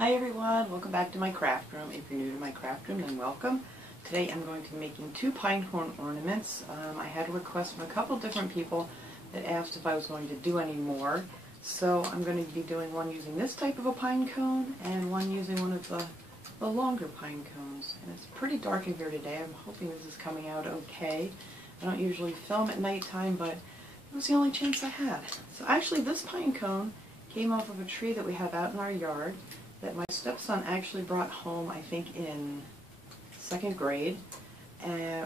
Hi everyone, welcome back to my craft room. If you're new to my craft room, then welcome. Today I'm going to be making two pine cone ornaments. I had a request from a couple different people that asked if I was going to do any more. So I'm going to be doing one using this type of a pine cone and one using one of the longer pine cones. And it's pretty dark in here today. I'm hoping this is coming out okay. I don't usually film at nighttime, but it was the only chance I had. So actually this pine cone came off of a tree that we have out in our yard that my stepson actually brought home, I think in second grade,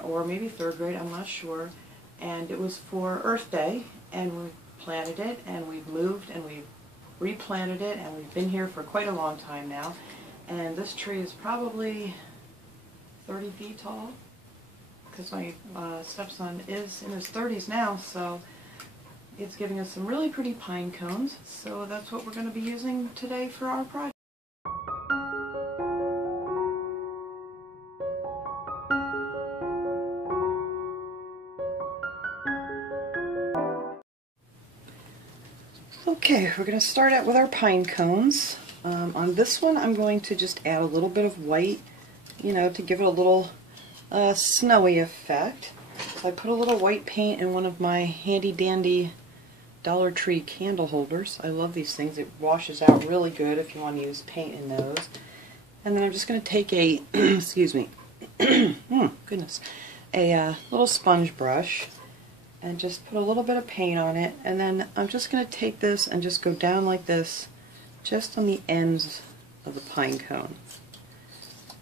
or maybe third grade, I'm not sure. And it was for Earth Day, and we planted it, and we've moved, and we've replanted it, and we've been here for quite a long time now. And this tree is probably 30 feet tall, because my stepson is in his 30s now, so it's giving us some really pretty pine cones. So that's what we're going to be using today for our project. Okay, we're going to start out with our pine cones. On this one I'm going to just add a little bit of white, to give it a little snowy effect. So I put a little white paint in one of my handy dandy Dollar Tree candle holders. I love these things. It washes out really good if you want to use paint in those. And then I'm just going to take a, excuse me, goodness, a little sponge brush and just put a little bit of paint on it, and then I'm just going to take this and just go down like this just on the ends of the pine cone,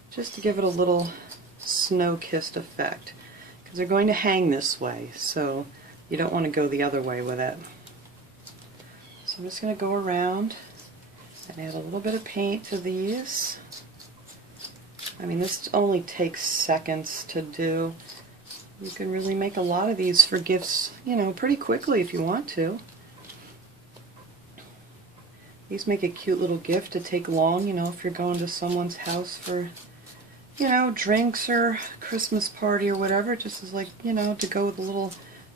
just to give it a little snow-kissed effect, because they're going to hang this way, so you don't want to go the other way with it. So I'm just going to go around and add a little bit of paint to these. I mean, this only takes seconds to do. You can really make a lot of these for gifts, pretty quickly if you want to. These make a cute little gift to take along, if you're going to someone's house for, drinks or Christmas party or whatever, just as like, to go with a little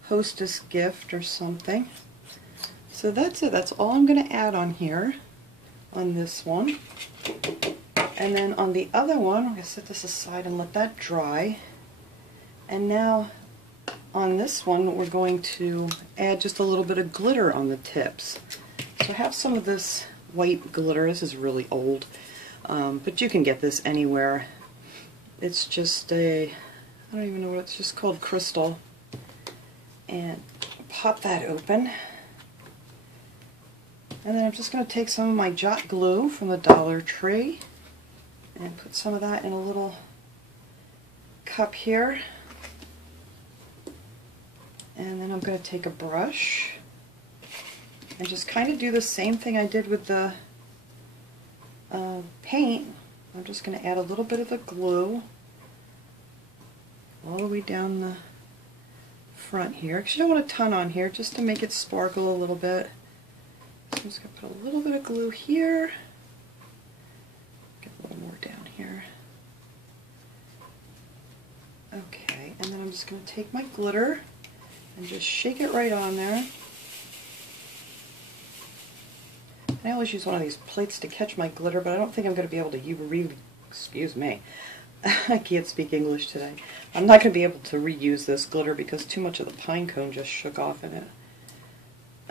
hostess gift or something. So that's it. That's all I'm going to add on here, on this one. And then on the other one, I'm going to set this aside and let that dry. And now on this one we're going to add just a little bit of glitter on the tips. So I have some of this white glitter. This is really old, but you can get this anywhere. It's just I don't even know what it's just called, crystal. And pop that open. And then I'm just going to take some of my Jot glue from the Dollar Tree and put some of that in a little cup here. And then I'm going to take a brush and just kind of do the same thing I did with the paint. I'm just going to add a little bit of the glue all the way down the front here, because you don't want a ton on here, just to make it sparkle a little bit. So I'm just going to put a little bit of glue here, get a little more down here. Okay, and then I'm just going to take my glitter and just shake it right on there. I always use one of these plates to catch my glitter, but I don't think I'm going to be able to excuse me. I can't speak English today. I'm not going to be able to reuse this glitter because too much of the pine cone just shook off in it.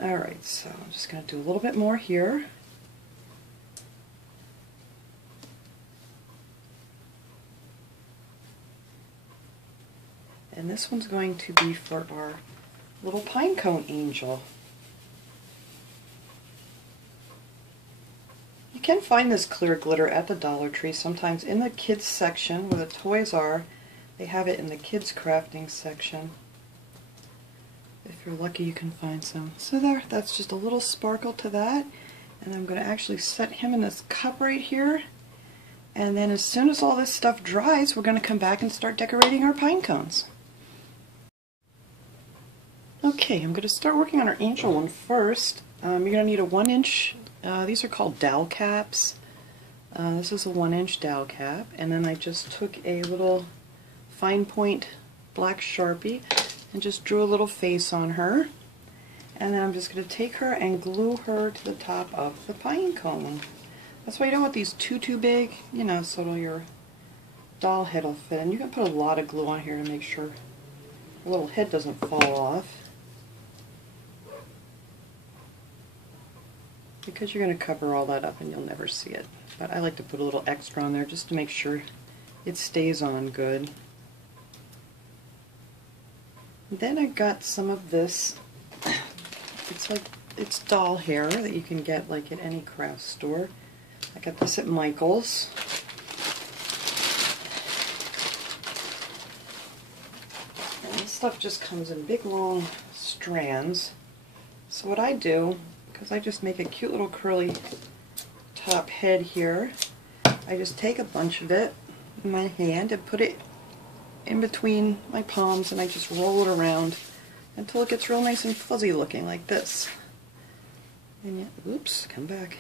Alright, so I'm just going to do a little bit more here. And this one's going to be for our little pine cone angel. You can find this clear glitter at the Dollar Tree, sometimes in the kids section where the toys are. They have it in the kids crafting section. If you're lucky, you can find some. So there, that's just a little sparkle to that. And I'm going to actually set him in this cup right here. And then as soon as all this stuff dries, we're going to come back and start decorating our pine cones. Okay, I'm going to start working on our angel one first. You're going to need a 1-inch, these are called dowel caps. This is a 1-inch dowel cap, and then I just took a little fine point black Sharpie and just drew a little face on her. And then I'm just going to take her and glue her to the top of the pine cone. That's why you don't want these too big, you know, so your doll head will fit. And you can put a lot of glue on here to make sure the little head doesn't fall off. Because you're going to cover all that up and you'll never see it. But I like to put a little extra on there just to make sure it stays on good. Then I got some of this. It's doll hair that you can get like at any craft store. I got this at Michael's. And this stuff just comes in big long strands. So what I do, because I just make a cute little curly top head here, I just take a bunch of it in my hand and put it in between my palms, and I just roll it around until it gets real nice and fuzzy looking like this. And you, oops, come back.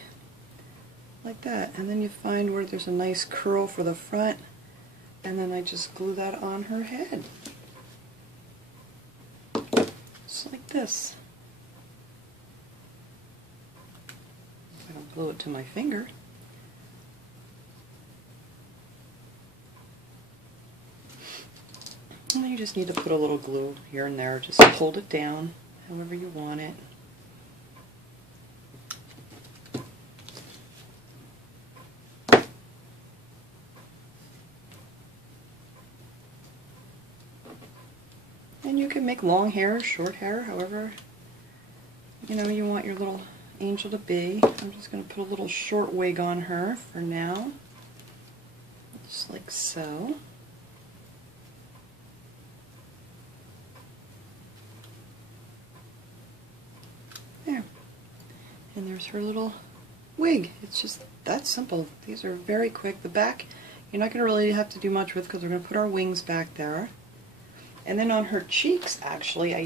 Like that. And then you find where there's a nice curl for the front, and then I just glue that on her head. Just like this. I don't glue it to my finger. And then you just need to put a little glue here and there. Just hold it down however you want it. And you can make long hair, short hair, however you know you want your little angel to be. I'm just going to put a little short wig on her for now. Just like so. There. And there's her little wig. It's just that simple. These are very quick. The back, you're not going to really have to do much with because we're going to put our wings back there. And then on her cheeks, actually, I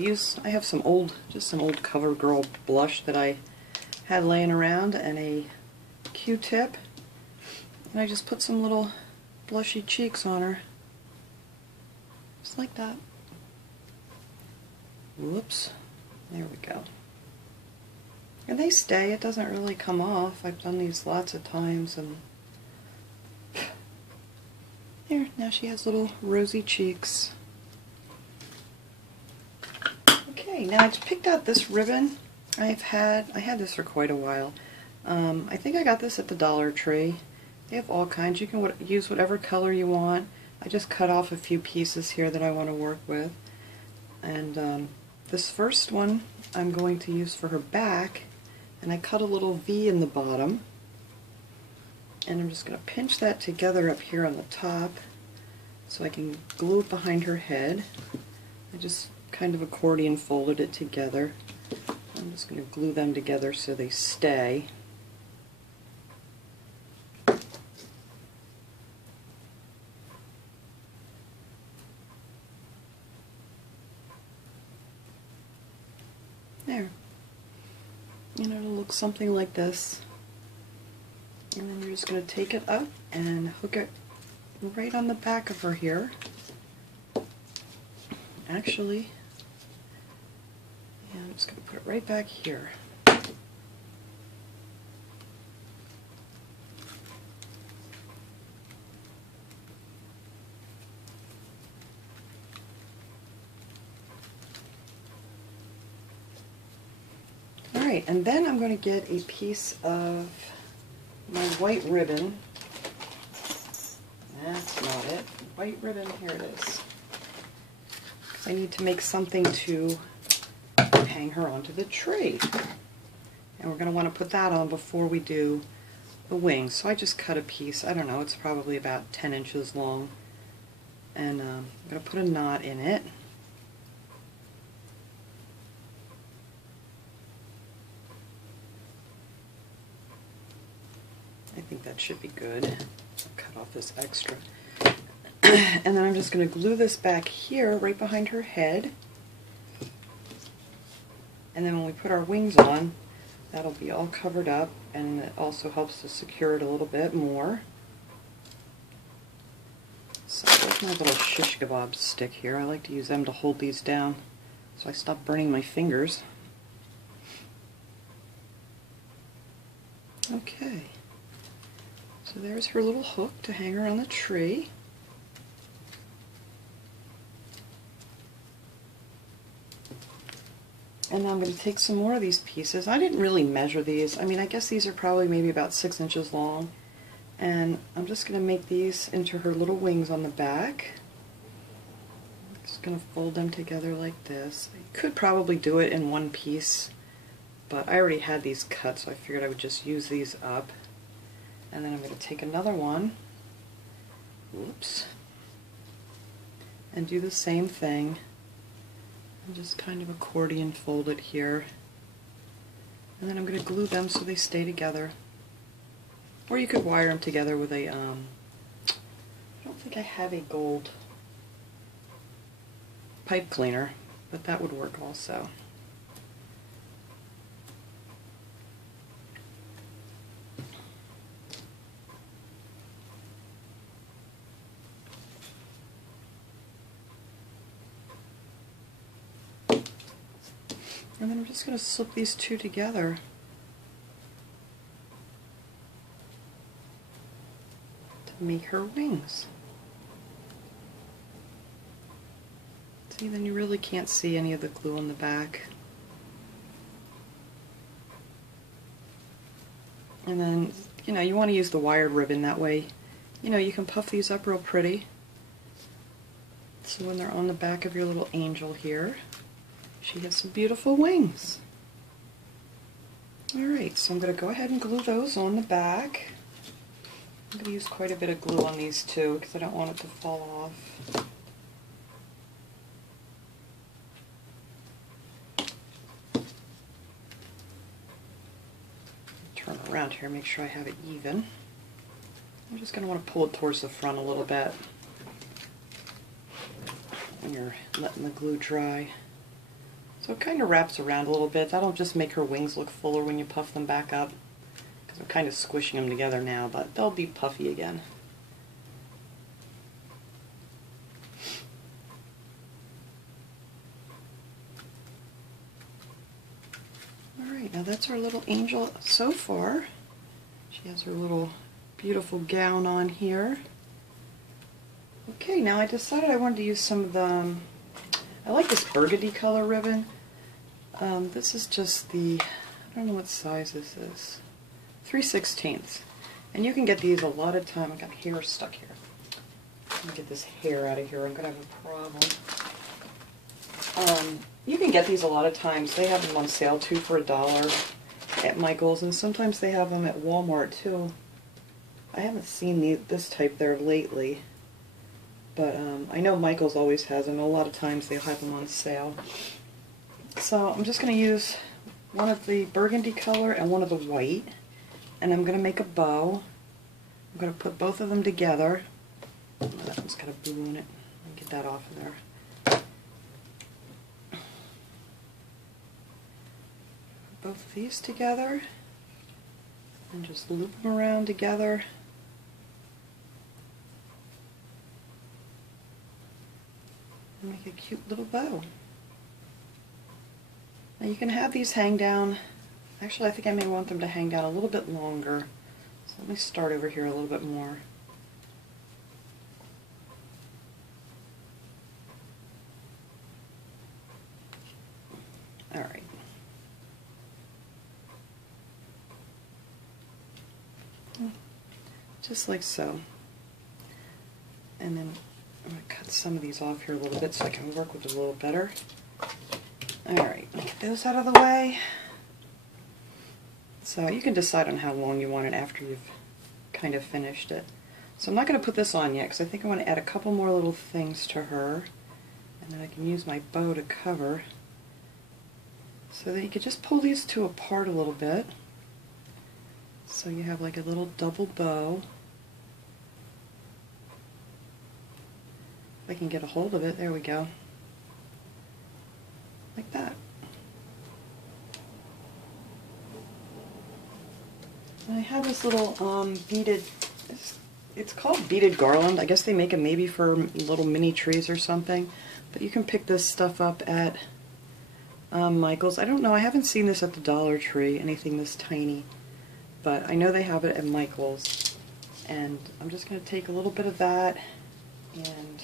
have some old CoverGirl blush that I had laying around and a Q-tip. And I just put some little blushy cheeks on her. Just like that. Whoops. There we go. And they stay. It doesn't really come off. I've done these lots of times. And there, now she has little rosy cheeks. Okay, now I just picked out this ribbon. I had this for quite a while. I think I got this at the Dollar Tree. They have all kinds. You can use whatever color you want. I just cut off a few pieces here that I want to work with. And this first one I'm going to use for her back. And I cut a little V in the bottom. And I'm just going to pinch that together up here on the top so I can glue it behind her head. I just kind of accordion folded it together. I'm just going to glue them together so they stay. There. And it'll look something like this. And then you're just going to take it up and hook it right on the back of her here. Actually, yeah, I'm just going to put it right back here. Alright, and then I'm going to get a piece of my white ribbon. That's not it. White ribbon, here it is. I need to make something to hang her onto the tree. And we're going to want to put that on before we do the wings. So I just cut a piece, I don't know, it's probably about 10 inches long. And I'm going to put a knot in it. I think that should be good. I'll cut off this extra. And then I'm just going to glue this back here, right behind her head. And then when we put our wings on, that'll be all covered up, and it also helps to secure it a little bit more. So there's my little shish kebab stick here. I like to use them to hold these down so I stop burning my fingers. Okay. So there's her little hook to hang her on the tree. And now I'm going to take some more of these pieces. I didn't really measure these. I mean, I guess these are probably maybe about 6 inches long. And I'm just going to make these into her little wings on the back. I'm just going to fold them together like this. I could probably do it in one piece, but I already had these cut, so I figured I would just use these up. And then I'm going to take another one, oops, and do the same thing. And just kind of accordion fold it here. And then I'm going to glue them so they stay together. Or you could wire them together with a, I don't think I have a gold pipe cleaner, but that would work also. And then I'm just going to slip these two together. To make her wings. See, then you really can't see any of the glue on the back. And then, you know, you want to use the wired ribbon, that way, you know, you can puff these up real pretty. So when they're on the back of your little angel here, she has some beautiful wings. Alright, so I'm going to go ahead and glue those on the back. I'm going to use quite a bit of glue on these too because I don't want it to fall off. Turn around here, make sure I have it even. I'm just going to want to pull it towards the front a little bit when you're letting the glue dry. So it kind of wraps around a little bit. That'll just make her wings look fuller when you puff them back up. Because I'm kind of squishing them together now, but they'll be puffy again. Alright, now that's our little angel so far. She has her little beautiful gown on here. Okay, now I decided I wanted to use some of the, I like this burgundy color ribbon. This is just the, I don't know what size this is, 3/16. And you can get these a lot of time. I got hair stuck here. Let me get this hair out of here. I'm going to have a problem. You can get these a lot of times. They have them on sale too for $1 at Michael's, and sometimes they have them at Walmart too. I haven't seen this type there lately, but I know Michael's always has them. A lot of times they'll have them on sale. So I'm just going to use one of the burgundy color and one of the white, and I'm going to make a bow. I'm going to put both of them together. Oh, that one's got a boo in it. Let me get that off of there. Both of these together and just loop them around together. And make a cute little bow. Now you can have these hang down. Actually, I think I may want them to hang down a little bit longer. So let me start over here a little bit more. Alright. Just like so. And then I'm going to cut some of these off here a little bit so I can work with it a little better. Alright, get those out of the way. So you can decide on how long you want it after you've kind of finished it. So I'm not going to put this on yet because I think I want to add a couple more little things to her. And then I can use my bow to cover. So that you could just pull these two apart a little bit. So you have like a little double bow. If I can get a hold of it, there we go. Like that. And I have this little beaded, it's called Beaded Garland. I guess they make them maybe for little mini trees or something. But you can pick this stuff up at Michael's. I don't know, I haven't seen this at the Dollar Tree, anything this tiny. But I know they have it at Michael's. And I'm just going to take a little bit of that, and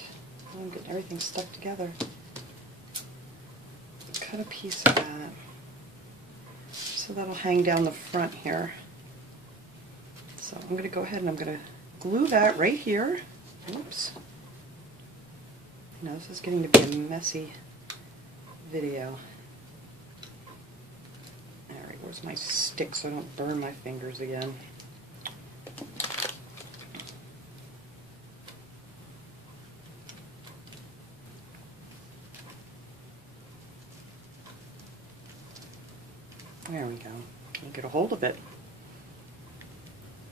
I'm getting everything stuck together. Cut a piece of that. So that'll hang down the front here. So I'm going to go ahead and I'm going to glue that right here. Oops. This is getting to be a messy video. Alright, where's my stick so I don't burn my fingers again? There we go. I'll get a hold of it.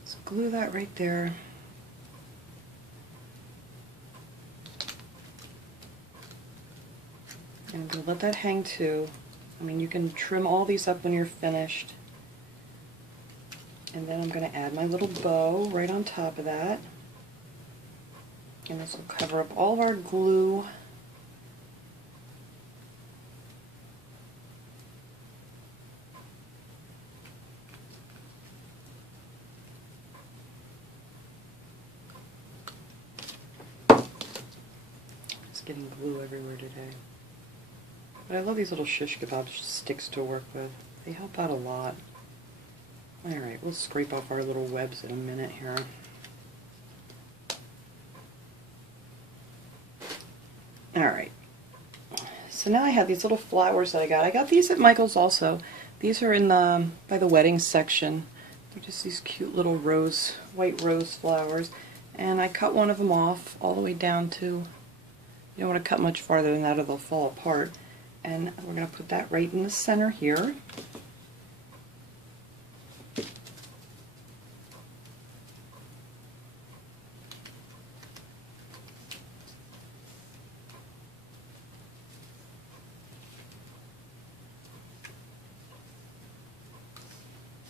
Let's glue that right there. And I'm going to let that hang too. I mean, you can trim all these up when you're finished. And then I'm going to add my little bow right on top of that. And this will cover up all of our glue. Getting glue everywhere today. But I love these little shish kebab sticks to work with. They help out a lot. Alright, we'll scrape off our little webs in a minute here. Alright. So now I have these little flowers that I got. I got these at Michael's also. These are in the by the wedding section. They're just these cute little white rose flowers. And I cut one of them off all the way down to, you don't want to cut much farther than that or they'll fall apart. And we're going to put that right in the center here.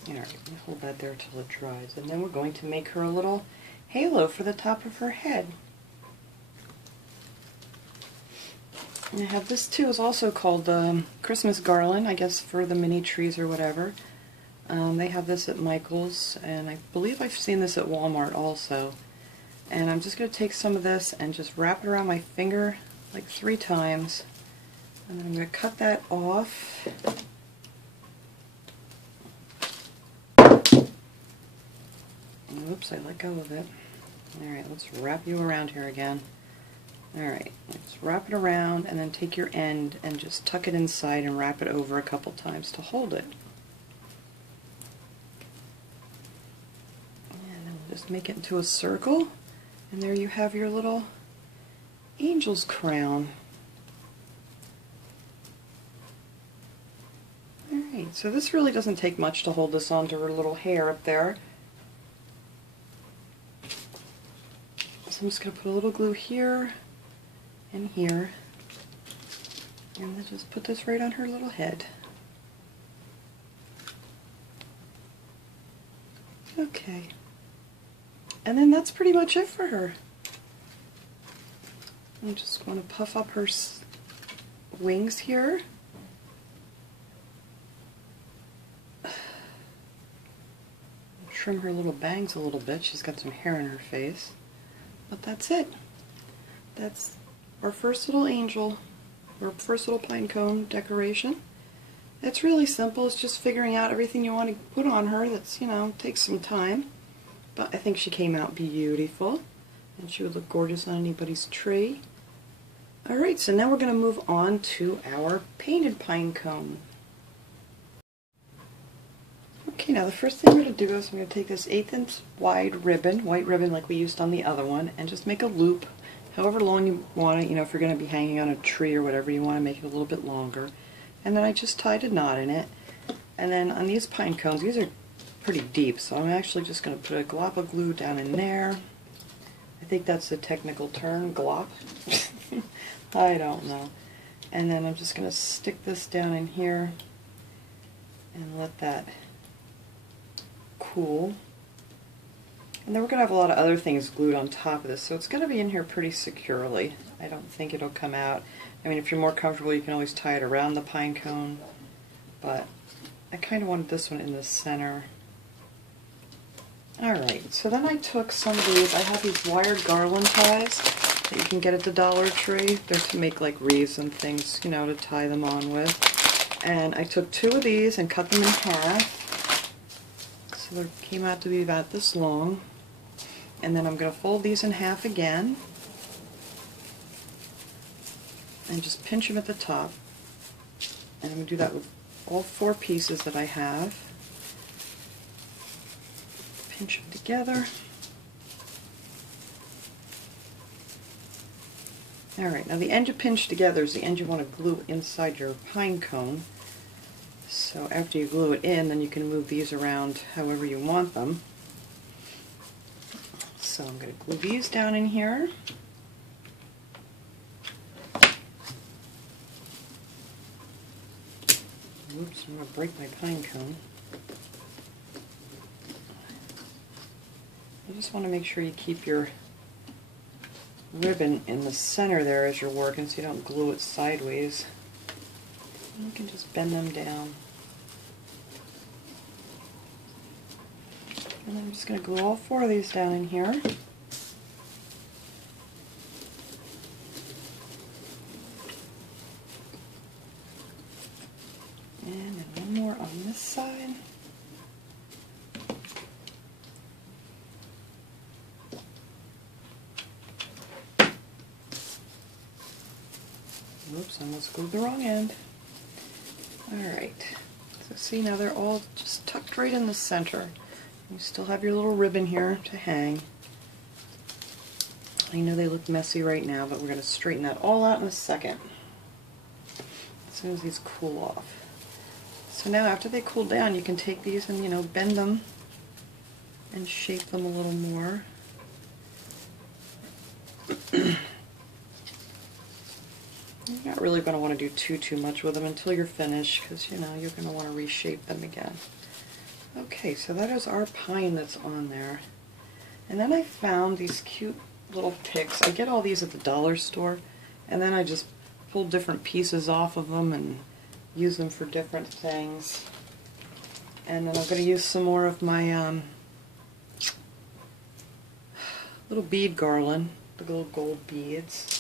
Alright, hold that there till it dries. And then we're going to make her a little halo for the top of her head. And I have this too, is also called Christmas garland, I guess for the mini trees or whatever. They have this at Michael's, and I believe I've seen this at Walmart also. And I'm just going to take some of this and just wrap it around my finger like 3 times. And then I'm going to cut that off. Oops, I let go of it. Alright, let's wrap you around here again. Alright, let's wrap it around and then take your end and just tuck it inside and wrap it over a couple times to hold it. And then we'll just make it into a circle, and there you have your little angel's crown. Alright, so this really doesn't take much to hold this onto her little hair up there. So I'm just going to put a little glue here and here, and then just put this right on her little head. Okay, and then that's pretty much it for her. I'm just going to puff up her wings here. Trim her little bangs a little bit. She's got some hair in her face. But that's it. That's our first little angel, our first little pine cone decoration. It's really simple. It's just figuring out everything you want to put on her. That's, takes some time. But I think she came out beautiful. And she would look gorgeous on anybody's tree. Alright, so now we're going to move on to our painted pine cone. Okay, now the first thing I'm going to do is I'm going to take this 1/8 inch wide ribbon, white ribbon like we used on the other one, and just make a loop however long you want it. If you're going to be hanging on a tree or whatever, you want to make it a little bit longer. And then I just tied a knot in it. And then on these pine cones, these are pretty deep, so I'm actually just going to put a glop of glue down in there. I think that's the technical term, glop. I don't know. And then I'm just going to stick this down in here and let that cool. And then we're going to have a lot of other things glued on top of this, so it's going to be in here pretty securely. I don't think it'll come out. I mean, if you're more comfortable, you can always tie it around the pine cone, but I kind of wanted this one in the center. Alright, so then I took some of these. I have these wired garland ties that you can get at the Dollar Tree. They're to make like wreaths and things, you know, to tie them on with. And I took 2 of these and cut them in half. So they came out to be about this long. And then I'm going to fold these in half again. And just pinch them at the top. And I'm going to do that with all 4 pieces that I have. Pinch them together. Alright, now the end you pinch together is the end you want to glue inside your pine cone. So after you glue it in, then you can move these around however you want them. So I'm going to glue these down in here. Oops, I'm going to break my pine cone. You just want to make sure you keep your ribbon in the center there as you're working so you don't glue it sideways. And you can just bend them down. And I'm just going to glue all 4 of these down in here. And then one more on this side. Oops, I almost glued the wrong end. Alright, so see, now they're all just tucked right in the center. You still have your little ribbon here to hang. I know they look messy right now, but we're going to straighten that all out in a second, as soon as these cool off. So now after they cool down, you can take these and, you know, bend them and shape them a little more. You're not really going to want to do too much with them until you're finished, because, you know, you're going to want to reshape them again. Okay, so that is our pine that's on there. And then I found these cute little picks. I get all these at the dollar store, and then I just pull different pieces off of them and use them for different things. And then I'm going to use some more of my little bead garland, the little gold beads.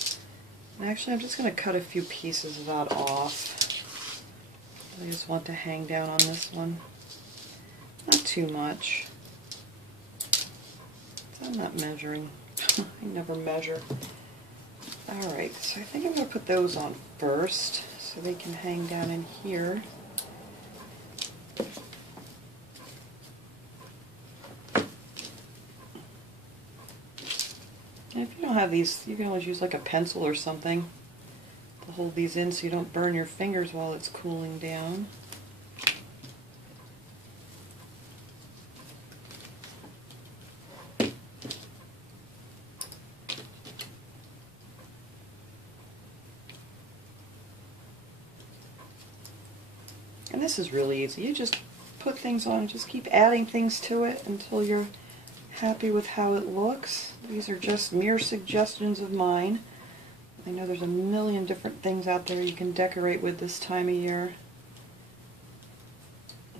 And actually, I'm just going to cut a few pieces of that off. I just want to hang down on this one. Not too much. I'm not measuring. I never measure. Alright, so I think I'm going to put those on first so they can hang down in here. And if you don't have these, you can always use like a pencil or something to hold these in so you don't burn your fingers while it's cooling down. And this is really easy. You just put things on, just keep adding things to it until you're happy with how it looks. These are just mere suggestions of mine. I know there's a million different things out there you can decorate with this time of year.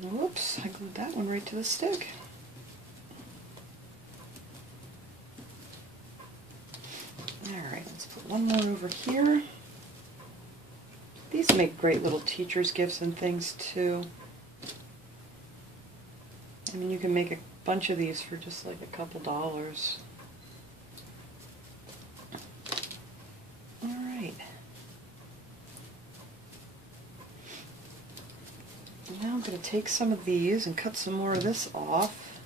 Whoops, I glued that one right to the stick. Alright, let's put one more over here. These make great little teacher's gifts and things too. I mean, you can make a bunch of these for just like a couple dollars. Alright. Now I'm going to take some of these and cut some more of this off.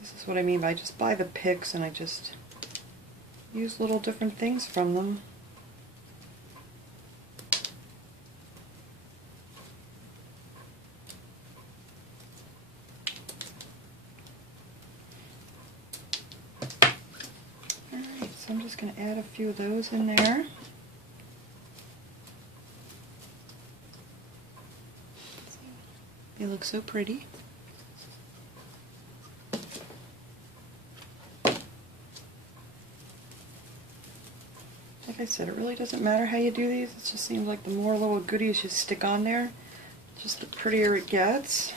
This is what I mean by I just buy the picks and I just use little different things from them. So I'm just going to add a few of those in there. They look so pretty. Like I said, it really doesn't matter how you do these. It just seems like the more little goodies you stick on there, just the prettier it gets.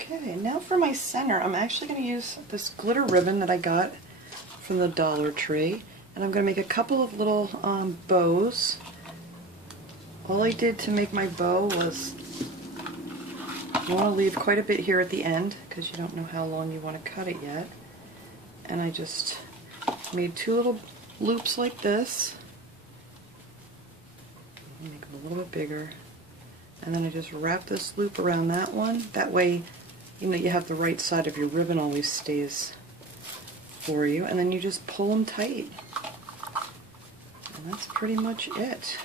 Okay, and now for my center, I'm actually going to use this glitter ribbon that I got from the Dollar Tree, and I'm going to make a couple of little bows. All I did to make my bow was, you want to leave quite a bit here at the end because you don't know how long you want to cut it yet. And I just made two little loops like this. Make them a little bit bigger. And then I just wrap this loop around that one. That way, you know, you have the right side of your ribbon always stays for you. And then you just pull them tight. And that's pretty much it.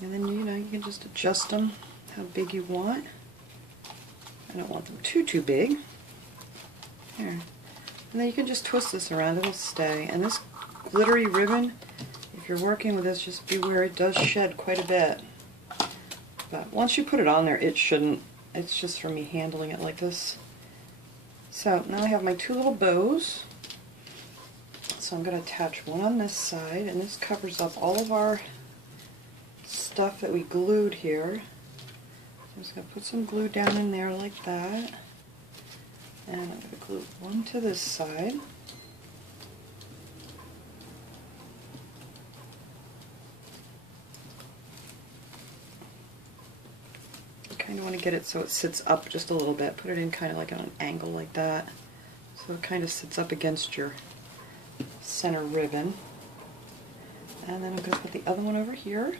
And then, you know, you can just adjust them how big you want. I don't want them too big. There. And then you can just twist this around, it'll stay. And this glittery ribbon, if you're working with this, just beware, it does shed quite a bit. But once you put it on there, it shouldn't. It's just for me handling it like this. So now I have my two little bows. So I'm going to attach one on this side, and this covers up all of our stuff that we glued here. So I'm just going to put some glue down in there like that. And I'm going to glue one to this side. You kind of want to get it so it sits up just a little bit. Put it in kind of like on an angle like that. So it kind of sits up against your center ribbon. And then I'm going to put the other one over here.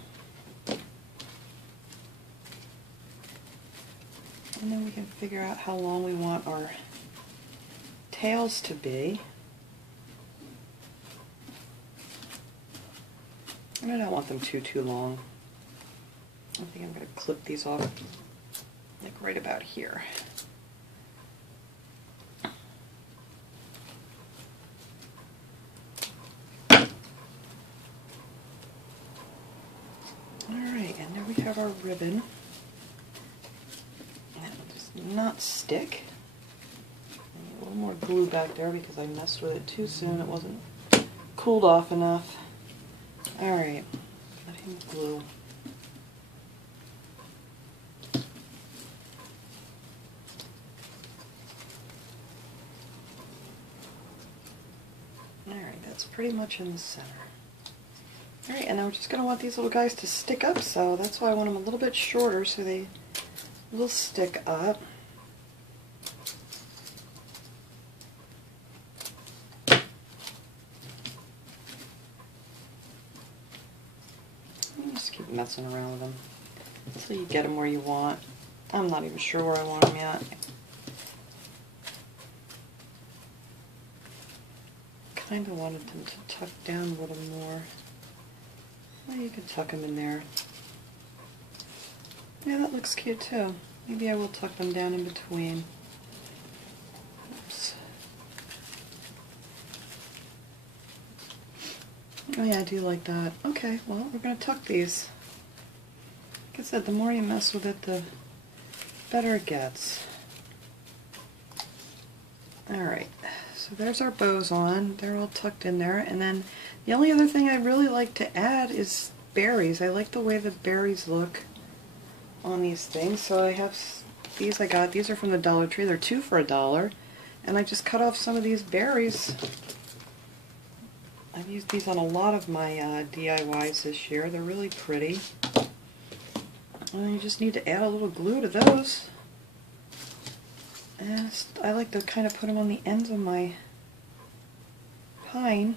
And then we can figure out how long we want our tails to be. And I don't want them too long. I think I'm going to clip these off like right about here. Alright, and there we have our ribbon. And it'll just not stick. A little more glue back there because I messed with it too soon. It wasn't cooled off enough. Alright, let him glue. Alright, that's pretty much in the center. Alright, and now we're just going to want these little guys to stick up, so that's why I want them a little bit shorter so they will stick up. Just keep messing around with them until you get them where you want. I'm not even sure where I want them yet. Kind of wanted them to tuck down a little more. Well, you can tuck them in there. Yeah, that looks cute too. Maybe I will tuck them down in between. Oops. Oh yeah, I do like that. Okay, well, we're going to tuck these. Like I said, the more you mess with it, the better it gets. Alright, so there's our bows on. They're all tucked in there. And then the only other thing I'd really like to add is berries. I like the way the berries look on these things. So I have these I got. These are from the Dollar Tree. They're 2 for $1. And I just cut off some of these berries. I've used these on a lot of my DIYs this year. They're really pretty. And you just need to add a little glue to those. And I like to kind of put them on the ends of my pine.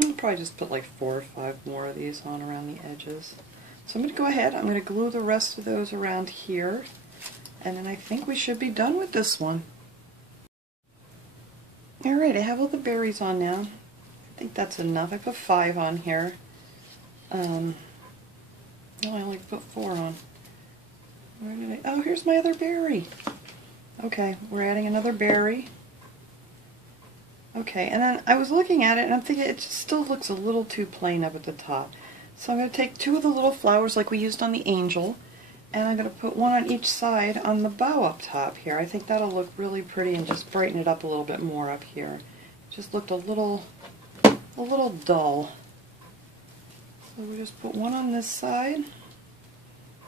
I'll probably just put like 4 or 5 more of these on around the edges. So I'm going to go ahead, I'm going to glue the rest of those around here. And then I think we should be done with this one. Alright, I have all the berries on now. I think that's enough. I put 5 on here. No, I only put 4 on. Where did I? Oh, here's my other berry. Okay, we're adding another berry. Okay, and then I was looking at it and I'm thinking it just still looks a little too plain up at the top. So I'm going to take 2 of the little flowers like we used on the angel, And I'm going to put one on each side on the bow up top here. I think that'll look really pretty and just brighten it up a little bit more up here. Just looked a little dull. So we just put one on this side.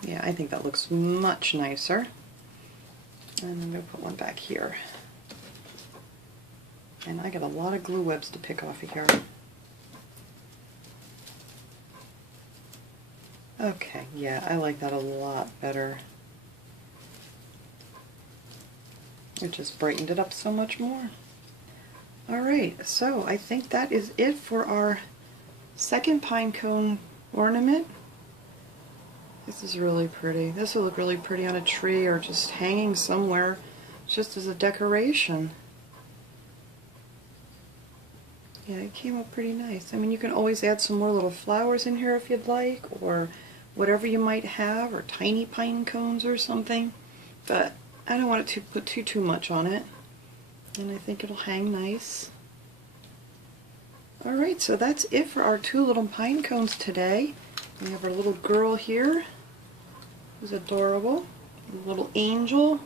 Yeah, I think that looks much nicer. And I'm going to put one back here. And I got a lot of glue webs to pick off of here. Okay, yeah, I like that a lot better. It just brightened it up so much more. Alright, so I think that is it for our second pine cone ornament. This is really pretty. This will look really pretty on a tree or just hanging somewhere just as a decoration. Yeah, it came up pretty nice. I mean, you can always add some more little flowers in here if you'd like, or whatever you might have, or tiny pine cones or something. But I don't want it to put too much on it. And I think it'll hang nice. Alright, so that's it for our two little pine cones today. We have our little girl here, who's adorable, a little angel,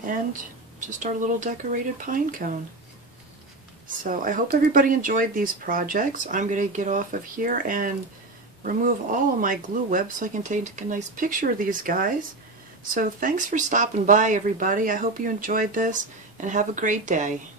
and just our little decorated pine cone. So I hope everybody enjoyed these projects. I'm going to get off of here and remove all of my glue webs so I can take a nice picture of these guys. So thanks for stopping by, everybody. I hope you enjoyed this, and have a great day.